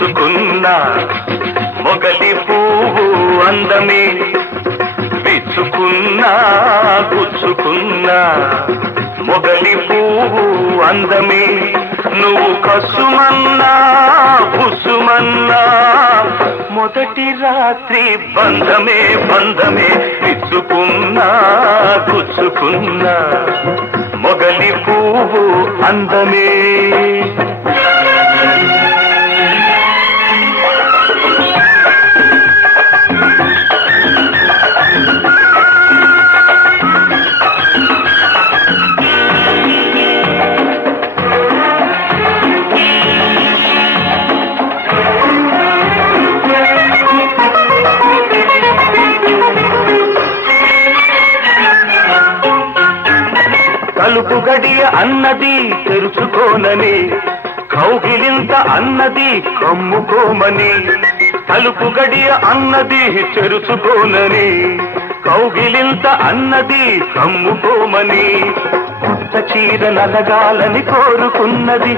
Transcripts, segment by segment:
గుచ్చుకున్నా మొగలి పువ్వు అందమే విచ్చుకున్నా గుచ్చుకున్నా మొగలి పువ్వు అందమే నువ్వు కసుమన్నా బుసుమన్నా మొదటి రాత్రి బంధమే బంధమే విచ్చుకున్నా గుచ్చుకున్నా మొగలి పువ్వు అందమే తలుపు గడియ అన్నది తెరుచుకోనని కౌగిలింత అన్నది కమ్ముకోమని తలుపు గడియ అన్నది తెరుచుకోనని కౌగిలింత అన్నది కమ్ముకోమని కొత్త చీర నలగాలని కోరుకున్నది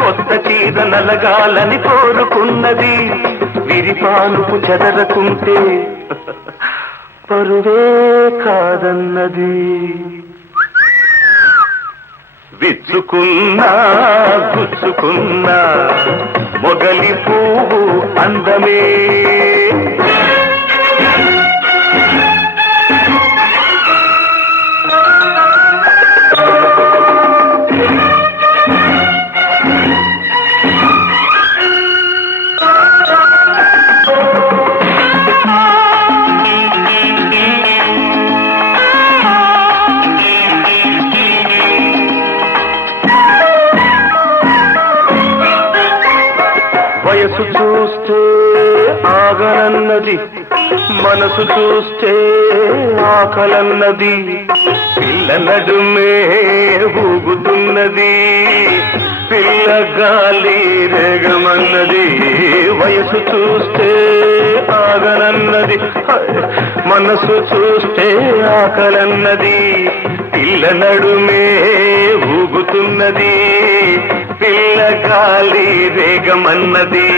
కొత్త చీర నలగాలని కోరుకున్నది విరిపానుపు చెదరకుంటే పరువే కాదన్నది విచ్చుకున్నా గుచ్చుకున్నా మొగలి పువ్వు అందమే వయసు చూస్తే ఆగనన్నది మనసు చూస్తే ఆకలన్నది పిల్ల నడుమే ఊగుతున్నది పిల్ల గాలి రేగమన్నది వయసు చూస్తే ఆగనన్నది మనసు చూస్తే ఆకలన్నది పిల్ల నడుమే ఊగుతున్నది పిల్ల గాలి రేగమన్నది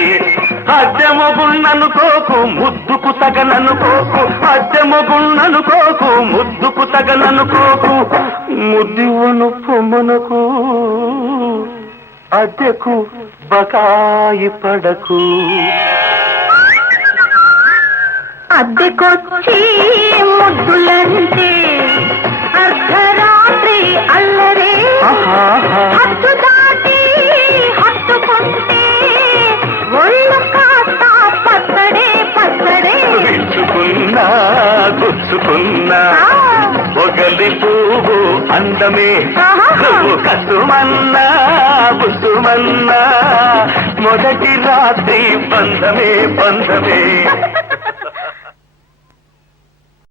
అద్దెమొగున్ననుకోకు ముద్దుకు తగననుకోకు అద్దెమొగున్ననుకోకు ముద్దుకు తగననుకోకు ముద్దివను పొమ్మనకు అద్దెకు బకాయి పడకు అద్దెకొచ్చి ముద్దులంటే అర్ధరాత్రి అల్లరే హద్దు దాటి హత్తుకుంటే ఒళ్ళు కాస్త పచ్చడే పచ్చడే విచ్చుకున్నా గుచ్చుకున్నా మొగలి పువ్వు అందమే నువ్వు కసుమన్నా బుసుమన్నా మొదటి రాత్రి బంధమే బంధమే